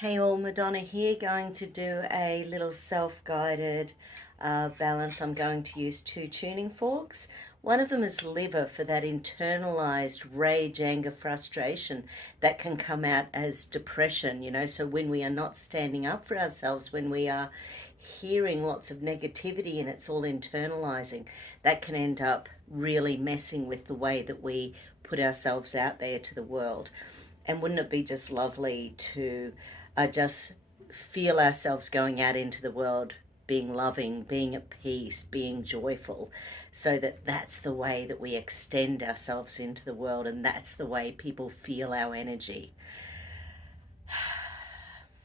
Hey all, Madonna here, going to do a little self-guided balance. I'm going to use two tuning forks. One of them is liver for that internalized rage, anger, frustration that can come out as depression, so when we are not standing up for ourselves, when we are hearing lots of negativity and it's all internalizing, that can end up really messing with the way that we put ourselves out there to the world. And wouldn't it be just lovely to just feel ourselves going out into the world, being loving, being at peace, being joyful, so that that's the way that we extend ourselves into the world, and that's the way people feel our energy.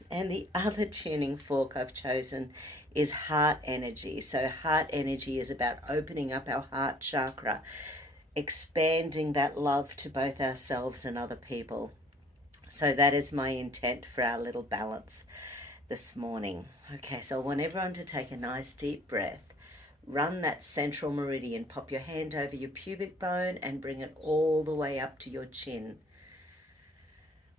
And the other tuning fork I've chosen is heart energy. So heart energy is about opening up our heart chakra, expanding that love to both ourselves and other people. So that is my intent for our little balance this morning. Okay, so I want everyone to take a nice deep breath. Run that central meridian. Pop your hand over your pubic bone and bring it all the way up to your chin.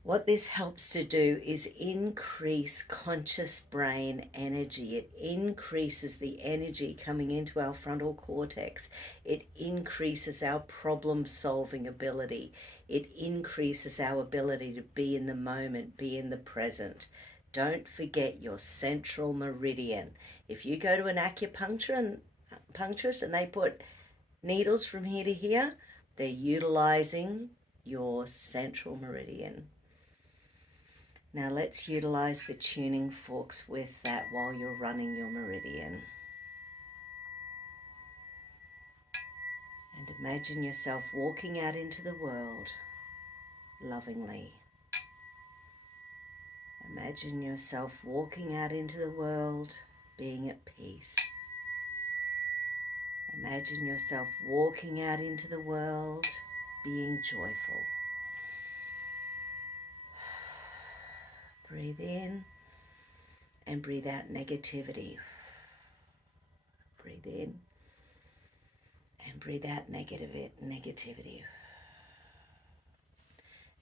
What this helps to do is increase conscious brain energy. It increases the energy coming into our frontal cortex. It increases our problem-solving ability. It increases our ability to be in the moment, be in the present. Don't forget your central meridian. If you go to an acupuncturist and they put needles from here to here, they're utilizing your central meridian. Now let's utilize the tuning forks with that while you're running your meridian. And imagine yourself walking out into the world lovingly. Imagine yourself walking out into the world being at peace. Imagine yourself walking out into the world being joyful. Breathe in and breathe out negativity. Breathe in and breathe out negativity.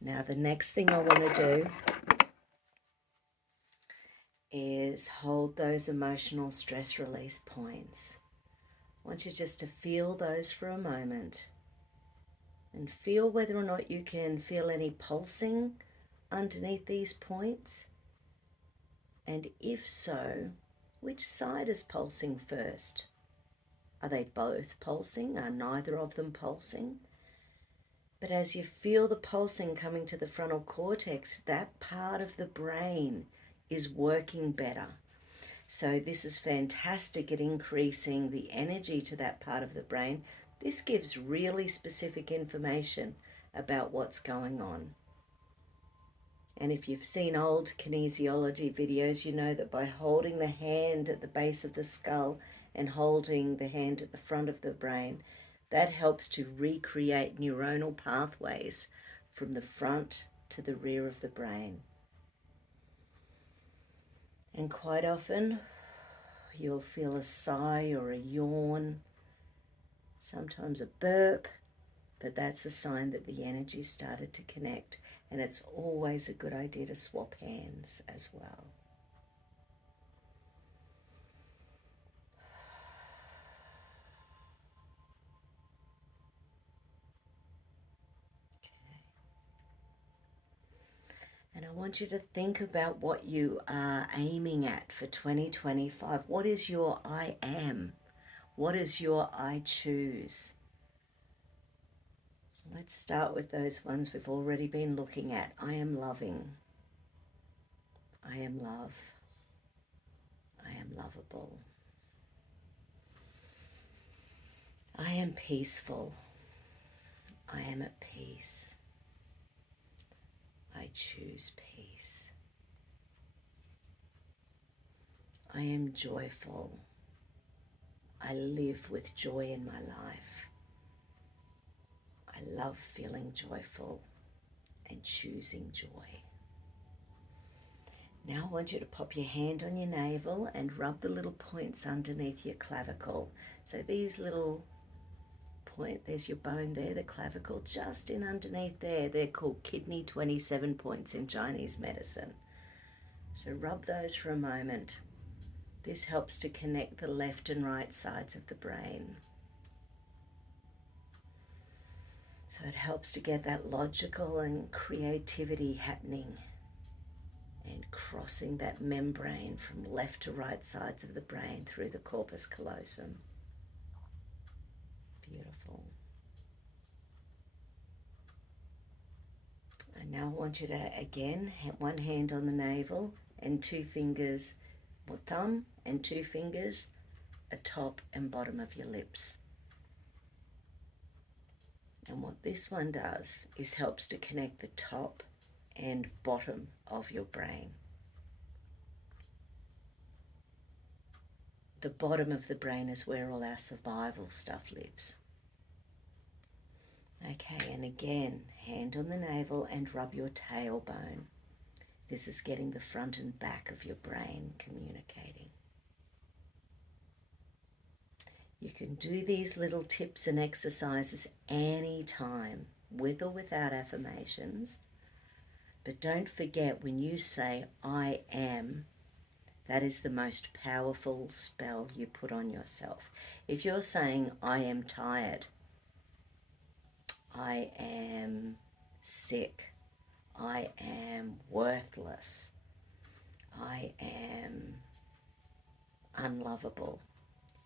Now the next thing I want to do is hold those emotional stress release points. I want you just to feel those for a moment and feel whether or not you can feel any pulsing underneath these points. And if so, which side is pulsing first? Are they both pulsing? Are neither of them pulsing? But as you feel the pulsing coming to the frontal cortex, that part of the brain is working better. So this is fantastic at increasing the energy to that part of the brain. This gives really specific information about what's going on. And if you've seen old kinesiology videos, you know that by holding the hand at the base of the skull and holding the hand at the front of the brain, that helps to recreate neuronal pathways from the front to the rear of the brain. And quite often, you'll feel a sigh or a yawn, sometimes a burp, but that's a sign that the energy started to connect. And it's always a good idea to swap hands as well. And I want you to think about what you are aiming at for 2025. What is your I am? What is your I choose? Let's start with those ones we've already been looking at. I am loving. I am love. I am lovable. I am peaceful. I am at peace. I choose peace. I am joyful. I live with joy in my life. I love feeling joyful and choosing joy. Now I want you to pop your hand on your navel and rub the little points underneath your clavicle. So these little point, there's your bone there, the clavicle, just in underneath there. They're called kidney 27 points in Chinese medicine. So rub those for a moment. This helps to connect the left and right sides of the brain. So it helps to get that logical and creativity happening and crossing that membrane from left to right sides of the brain through the corpus callosum. Beautiful. And now I want you to, again, have one hand on the navel and two fingers, or thumb and two fingers, atop and bottom of your lips. And what this one does is helps to connect the top and bottom of your brain. The bottom of the brain is where all our survival stuff lives. Okay, and again, hand on the navel and rub your tailbone. This is getting the front and back of your brain communicating. You can do these little tips and exercises anytime, with or without affirmations. But don't forget, when you say, I am, that is the most powerful spell you put on yourself. If you're saying, I am tired, I am sick, I am worthless, I am unlovable,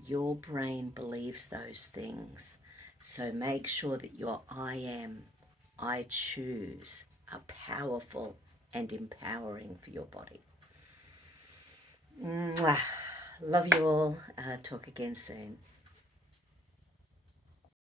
your brain believes those things. So make sure that your I am, I choose, are powerful and empowering for your body. Mwah. Love you all. Talk again soon.